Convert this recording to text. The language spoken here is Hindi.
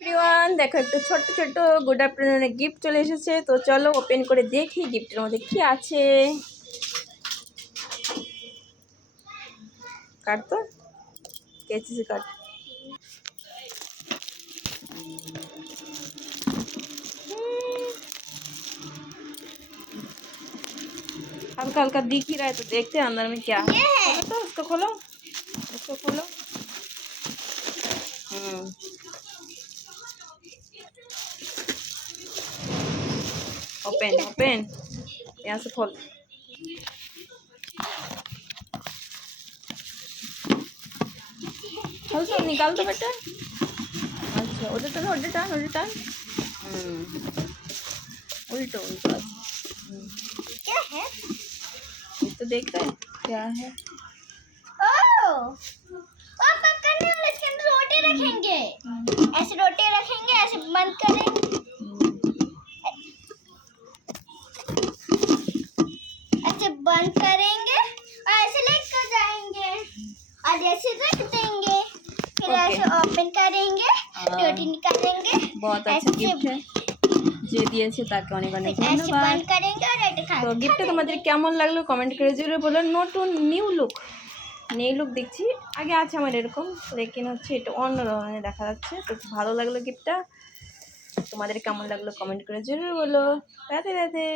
এভরিওয়ান দেখো একটু ছোট্ট ছোট্ট গুড আফটারনুনের গিফট চলে এসেছে। তো চলো ওপেন করে দেখি গিফটের মধ্যে কি আছে। কাট তো কেচিসি কাট। हल्का हल्का दिख ही रहा है तो देखते हैं अंदर में क्या है। खोलो तो उसको खोलो, उसको खोलो। ओपन ओपन, यहाँ से खोल। खोल तो निकाल दो बेटा। अच्छा उधर टान उधर टान उधर टान। उल्टो उल्टो। क्या है? ये तो देखता है क्या है। पापा करने वाले इसके अंदर रोटी रखेंगे, ऐसे रोटी रखेंगे, ऐसे बंद करेंगे, ऐसे बंद करेंगे और ऐसे लेकर जाएंगे और ऐसे रख देंगे, फिर ऐसे ओपन करेंगे, रोटी निकालेंगे। बहुत अच्छा गिफ्ट है যে দিয়েছে তাকে অনেক অনেক ধন্যবাদ। তো গিফটটা তোমাদের কেমন লাগলো কমেন্ট করে জরুর বলো। নতুন নিউ লুক দেখছি, আগে আছে আমার এরকম, লেকিন হচ্ছে এটা অন্য ধরনের দেখা যাচ্ছে। তো ভালো লাগলো গিফটটা, তোমাদের কেমন লাগলো কমেন্ট করে জরুর বলো। রাধে রাধে।